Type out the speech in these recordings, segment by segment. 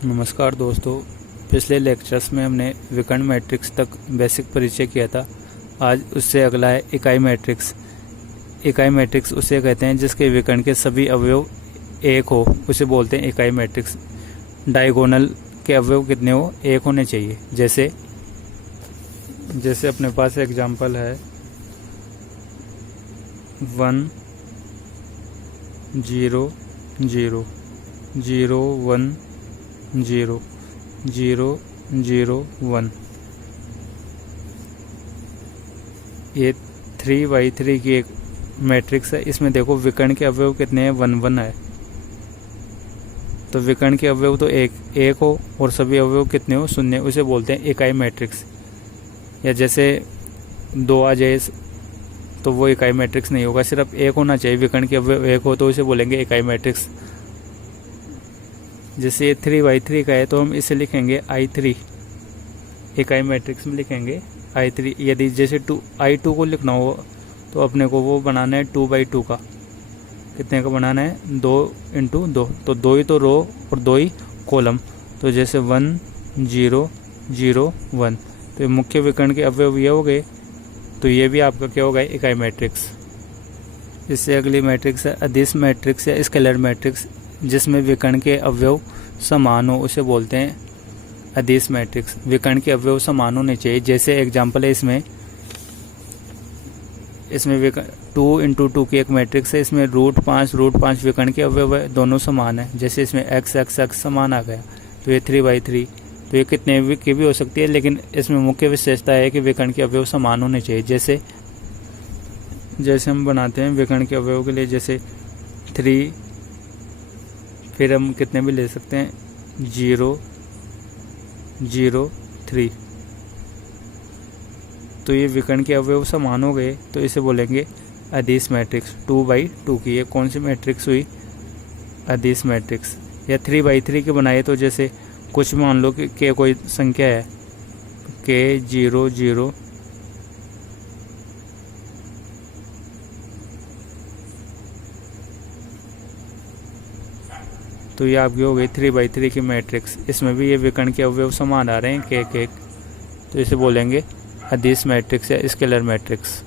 नमस्कार दोस्तों, पिछले लेक्चर्स में हमने विकर्ण मैट्रिक्स तक बेसिक परिचय किया था। आज उससे अगला है इकाई मैट्रिक्स। इकाई मैट्रिक्स उसे कहते हैं जिसके विकर्ण के सभी अवयव एक हो, उसे बोलते हैं इकाई मैट्रिक्स। डायगोनल के अवयव कितने हो? एक होने चाहिए। जैसे अपने पास एग्जांपल है 1 0 0 0 1 0 0 0 1। ये 3x3 की एक मैट्रिक्स है। इसमें देखो विकर्ण के अवयव कितने हैं? 1 1 है। तो विकर्ण के अवयव तो एक हो और सभी अवयव कितने हो? 0। उसे बोलते हैं इकाई मैट्रिक्स। या जैसे 2 आ जाए तो वो इकाई मैट्रिक्स नहीं होगा, सिर्फ एक होना चाहिए। विकर्ण के अवयव एक हो तो उसे बोलेंगे इकाई मैट्रिक्स। जैसे ये 3x3 का है तो हम इसे लिखेंगे I3। इकाई मैट्रिक्स में लिखेंगे I3। यदि जैसे I2 को लिखना हो तो अपने को वो बनाना है 2x2 का। कितने का बनाना है? 2 × 2। तो 2 ही तो रो और 2 ही कॉलम। तो जैसे 1 0 0 1। तो मुख्य विकर्ण के अवयव ये हो गए। तो ये भी आपका क्या होगा? इकाई मैट्रिक्स। इससे अगली मैट्रिक्स है अदिश मैट्रिक्स या स्केलर मैट्रिक्स, जिसमें विकर्ण के अवयव समान हो, उसे बोलते हैं अदिश मैट्रिक्स। विकर्ण के अवयव समान होने चाहिए। जैसे एग्जांपल है इसमें 2 × 2 की एक मैट्रिक्स है। इसमें √5 विकर्ण के अवयव है, दोनों समान है। जैसे इसमें x समान आ गया। तो ये 3x3। तो ये कितने की भी हो सकती है, लेकिन इसमें मुख्य विशेषता है कि विकर्ण के अवयव समान होने चाहिए। जैसे हम बनाते हैं विकर्ण के अवयव के लिए, जैसे 3, फिर हम कितने भी ले सकते हैं 0 0 3। तो ये विकर्ण के अवयव समान हो गए, तो इसे बोलेंगे अदिश मैट्रिक्स। 2x2 की ये कौन सी मैट्रिक्स हुई? अदिश मैट्रिक्स। या 3x3 के बनाए तो जैसे कुछ मान लो कि कोई संख्या है k 0 0 तो ये आपकी हो गई 3x3 की मैट्रिक्स। इसमें भी ये विकर्ण के अवयव समान आ रहे हैं k। तो इसे बोलेंगे अदिश मैट्रिक्स या स्केलर मैट्रिक्स।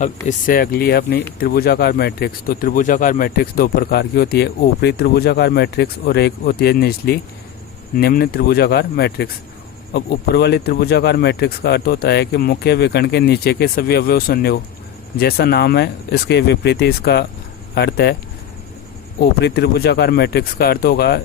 अब इससे अगली है अपनी त्रिभुजाकार मैट्रिक्स। तो त्रिभुजाकार मैट्रिक्स 2 प्रकार की होती है, ऊपरी त्रिभुजाकार मैट्रिक्स और एक होती है निचली निम्न त्रिभुजाकार मैट्रिक्स। अब ऊपर वाली त्रिभुजाकार मैट्रिक्स का अर्थ होता है कि मुख्य विकर्ण के नीचे के सभी अवयव शून्य हो। जैसा नाम है इसके विपरीत इसका अर्थ है। ऊपरी त्रिभुजाकार मैट्रिक्स का अर्थ होगा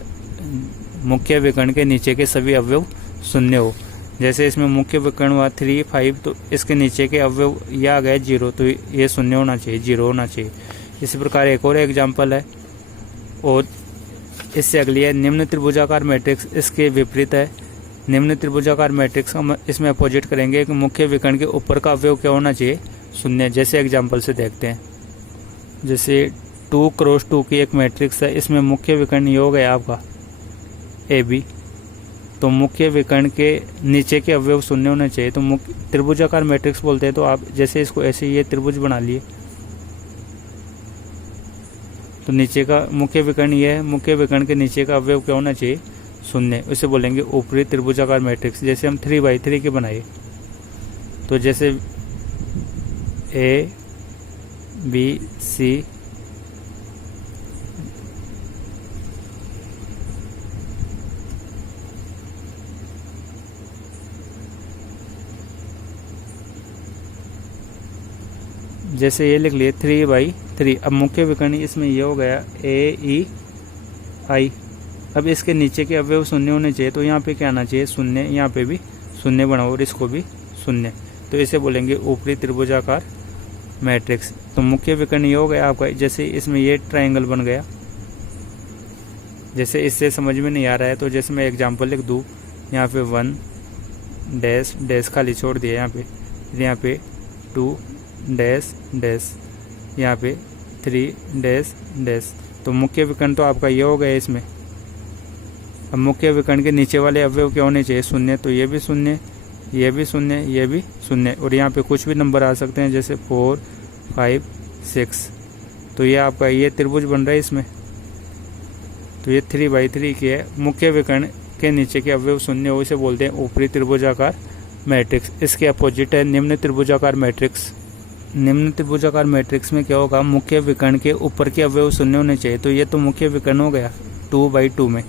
मुख्य विकर्ण के नीचे के सभी अवयव शून्य हो। जैसे इसमें मुख्य विकर्ण हुआ 3 5, तो इसके नीचे के अवयव यह आ गया 0, तो ये शून्य होना चाहिए, 0 होना चाहिए। इसी प्रकार एक और एग्जाम्पल है, और इससे अगली है निम्न त्रिभुजाकार मैट्रिक्स। इसके विपरीत है निम्न त्रिभुजाकार मैट्रिक्स का इसमें अपोजिट करेंगे कि मुख्य विकर्ण के ऊपर का अवयव क्या होना चाहिए? शून्य। जैसे एग्जाम्पल से देखते हैं, जैसे 2 × 2 की एक मैट्रिक्स है। इसमें मुख्य विकर्ण ये हो गया आपका AB। तो मुख्य विकर्ण के नीचे के अवयव शून्य होने चाहिए। तो मुख्य त्रिभुजाकार मैट्रिक्स बोलते हैं। तो आप जैसे इसको ऐसे ये त्रिभुज बना लिए, तो नीचे का मुख्य विकर्ण ये है, मुख्य विकर्ण के नीचे का अवयव क्या होना चाहिए? शून्य। उसे बोलेंगे ऊपरी त्रिभुजाकार मैट्रिक्स। जैसे हम 3x3 के बनाए, तो जैसे A B C जैसे ये लिख लिए 3x3। अब मुख्य विकर्ण इसमें ये हो गया AEI। अब इसके नीचे के अवयव शून्य होने चाहिए, तो यहाँ पे क्या आना चाहिए? शून्य। यहाँ पे भी शून्य बनाओ और इसको भी शून्य। तो इसे बोलेंगे ऊपरी त्रिभुजाकार मैट्रिक्स। तो मुख्य विकर्ण ये हो गया आपका। जैसे इसमें ये ट्रायंगल बन गया। जैसे इससे समझ में नहीं आ रहा है तो जैसे मैं एग्जाम्पल लिख दूँ, यहाँ पे 1 डैश डैश खाली छोड़ दिया यहाँ पे, फिर यहाँ पे 2 डैश डैश, यहाँ पे 3 डैश डैश। तो मुख्य विकर्ण तो आपका ये हो गया इसमें। अब मुख्य विकर्ण के नीचे वाले अवयव क्या होने चाहिए? शून्य। तो ये भी शून्य, ये भी शून्य, ये भी शून्य, और यहाँ पे कुछ भी नंबर आ सकते हैं जैसे 4 5 6। तो ये आपका ये त्रिभुज बन रहा है इसमें। तो ये 3/3 की है। मुख्य विकर्ण के नीचे के अवयव शून्य हो, इसे बोलते हैं ऊपरी त्रिभुजाकार मैट्रिक्स। इसके अपोजिट है निम्न त्रिभुजाकार मैट्रिक्स। निम्न त्रिभुजाकार मैट्रिक्स में क्या होगा, मुख्य विकर्ण के ऊपर के अवयव शून्य होने चाहिए। तो ये तो मुख्य विकर्ण हो गया 2/2 में।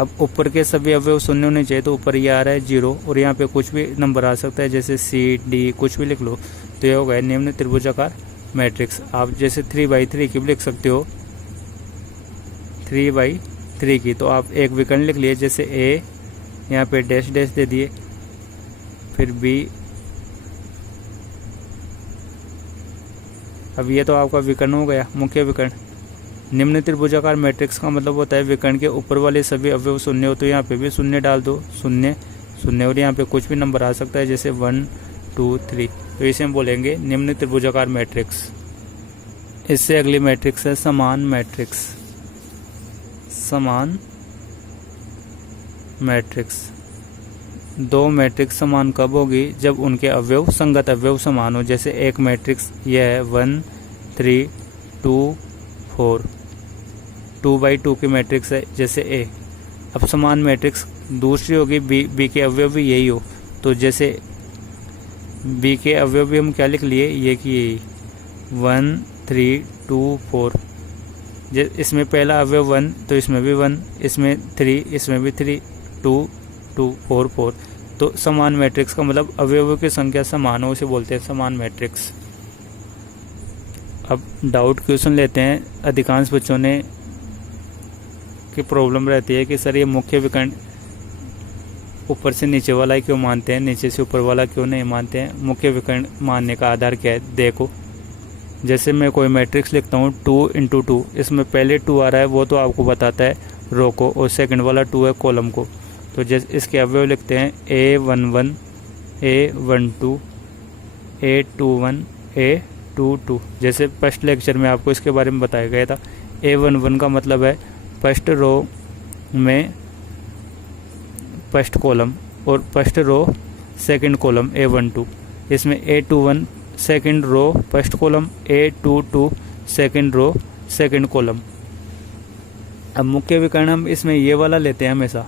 अब ऊपर के सभी अवयव शून्य होने चाहिए, तो ऊपर ये आ रहा है 0 और यहाँ पे कुछ भी नंबर आ सकता है, जैसे C, D कुछ भी लिख लो। तो ये हो गया निम्न त्रिभुजाकार मैट्रिक्स। आप जैसे 3/3 की भी लिख सकते हो, 3/3 की। तो आप एक विकर्ण लिख लिए, जैसे A, यहाँ पे डैश डैश दे दिए, फिर B। अब ये तो आपका विकर्ण हो गया, मुख्य विकर्ण। निम्न त्रिभुजाकार मैट्रिक्स का मतलब होता है विकर्ण के ऊपर वाले सभी अवयव शून्य हो। तो यहाँ पे भी शून्य डाल दो, 0 0, और यहाँ पे कुछ भी नंबर आ सकता है, जैसे 1 2 3। तो इसे हम बोलेंगे निम्न त्रिभुजाकार मैट्रिक्स। इससे अगली मैट्रिक्स है समान मैट्रिक्स। समान मैट्रिक्स। दो मैट्रिक्स समान कब होगी, जब उनके अवयव संगत अवयव समान हो। जैसे एक मैट्रिक्स यह है 1 3 2 4, 2/2 की मैट्रिक्स है, जैसे A। अब समान मैट्रिक्स दूसरी होगी B के अवयव भी यही हो। तो जैसे B के अवयव भी हम क्या लिख लिए, ये कि 1 3 2 4। इसमें पहला अवयव 1, तो इसमें भी 1, इसमें 3, इसमें भी 3, 2 2 4 4। तो समान मैट्रिक्स का मतलब अवयवों की संख्या समान हो, उसे बोलते हैं समान मैट्रिक्स। अब डाउट क्वेश्चन लेते हैं। अधिकांश बच्चों ने की प्रॉब्लम रहती है कि सर ये मुख्य विकर्ण ऊपर से नीचे वाला ही क्यों मानते हैं, नीचे से ऊपर वाला क्यों नहीं मानते हैं। मुख्य विकर्ण मानने का आधार क्या है, देखो। जैसे मैं कोई मैट्रिक्स लिखता हूँ 2 × 2, इसमें पहले 2 आ रहा है, वो तो आपको बताता है रो को, और सेकंड वाला 2 है कॉलम को। तो जैसे इसके अवयव लिखते हैं A11 A12 A21 A22। जैसे फर्स्ट लेक्चर में आपको इसके बारे में बताया गया था। A11 का मतलब है फर्स्ट रो में फर्स्ट कॉलम, और first row second column A12। इसमें A21 second row first column, A22 second row second column. अब मुख्य विकर्ण हम इसमें ये वाला लेते हैं हमेशा।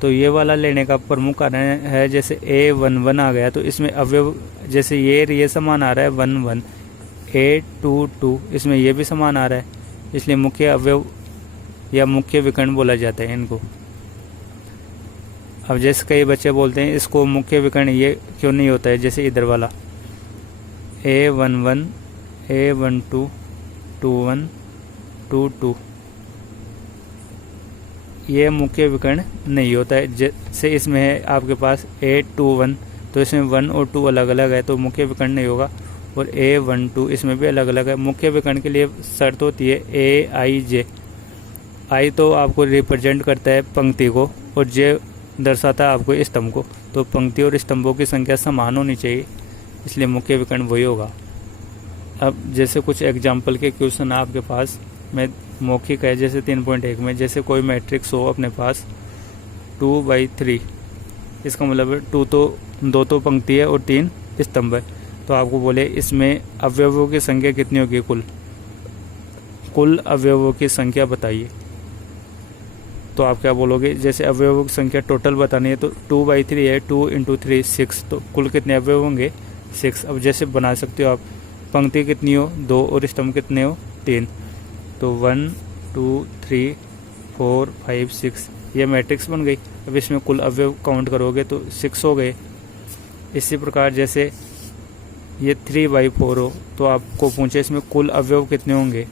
तो ये वाला लेने का प्रमुख कारण है, जैसे A11 आ गया तो इसमें अवयव, जैसे ये समान आ रहा है 1 1, A22 इसमें ये भी समान आ रहा है, इसलिए मुख्य अवयव या मुख्य विकर्ण बोला जाता है इनको। अब जैसे कई बच्चे बोलते हैं इसको मुख्य विकर्ण ये क्यों नहीं होता है, जैसे इधर वाला A11 A12 21 22, ये मुख्य विकर्ण नहीं होता है। जैसे इसमें है आपके पास A21, तो इसमें 1 और 2 अलग अलग है, तो मुख्य विकर्ण नहीं होगा। और A12 इसमें भी अलग अलग है। मुख्य विकर्ण के लिए शर्त होती है AIJ। I तो आपको रिप्रेजेंट करता है पंक्ति को, और J दर्शाता है आपको स्तंभ को। तो पंक्ति और स्तंभों की संख्या समान होनी चाहिए, इसलिए मुख्य विकर्ण वही होगा। अब जैसे कुछ एग्जाम्पल के क्वेश्चन आपके पास में मौखिक है, जैसे 3.1 में, जैसे कोई मैट्रिक्स हो अपने पास 2/3, इसका मतलब है 2 तो पंक्ति है और 3 स्तंभ है। तो आपको बोले इसमें अवयवों की संख्या कितनी होगी, कुल अवयवों की संख्या बताइए। तो आप क्या बोलोगे, जैसे अवयवों की संख्या टोटल बतानी है, तो 2/3 है, 2 × 3 6, तो कुल कितने अवयव होंगे 6। अब जैसे बना सकते हो आप, पंक्ति कितनी हो 2 और स्तंभ कितने हो 3, तो 1 2 3 4 5 6, ये मैट्रिक्स बन गई। अब इसमें कुल अवयव काउंट करोगे तो 6 हो गए। इसी प्रकार जैसे ये 3/4 हो, तो आपको पूछे इसमें कुल अवयव कितने होंगे,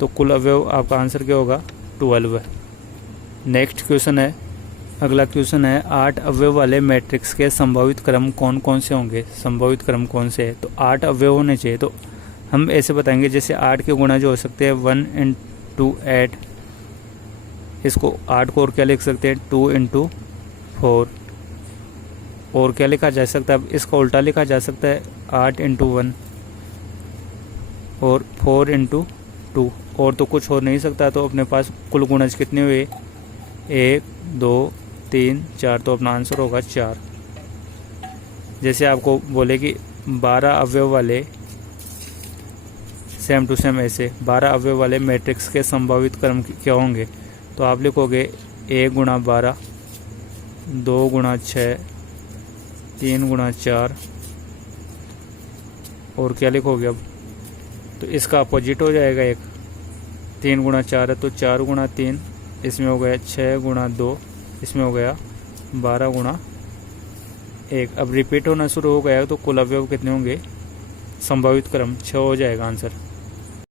तो कुल अवयव आपका आंसर क्या होगा 12 है। नेक्स्ट क्वेश्चन है, अगला क्वेश्चन है 8 अवयव वाले मैट्रिक्स के संभावित क्रम कौन कौन से होंगे। संभावित क्रम कौन से है, तो 8 अवयव होने चाहिए। तो हम ऐसे बताएंगे, जैसे 8 के गुणा जो हो सकते हैं 1 × 8, इसको 8 को और क्या लिख सकते हैं 2 × 4, और क्या लिखा जा सकता है, अब इसका उल्टा लिखा जा सकता है 8 × 1 और 4 × 2, और तो कुछ हो नहीं सकता। तो अपने पास कुल गुणज कितने हुए 1 2 3 4, तो अपना आंसर होगा 4। जैसे आपको बोले कि 12 अवयव वाले सेम टू सेम ऐसे 12 अवयव वाले मैट्रिक्स के संभावित क्रम क्या होंगे। तो आप लिखोगे 1 गुणा 12, 2 गुणा 6, 3 गुणा 4 और क्या लिखोगे अब, तो इसका अपोजिट हो जाएगा एक। 3 गुणा 4 है तो 4 गुणा 3, इसमें हो गया 6 गुणा 2, इसमें हो गया 12 गुणा 1। अब रिपीट होना शुरू हो गया तो कुल अवयव कितने होंगे, संभावित क्रम 6 हो जाएगा आंसर।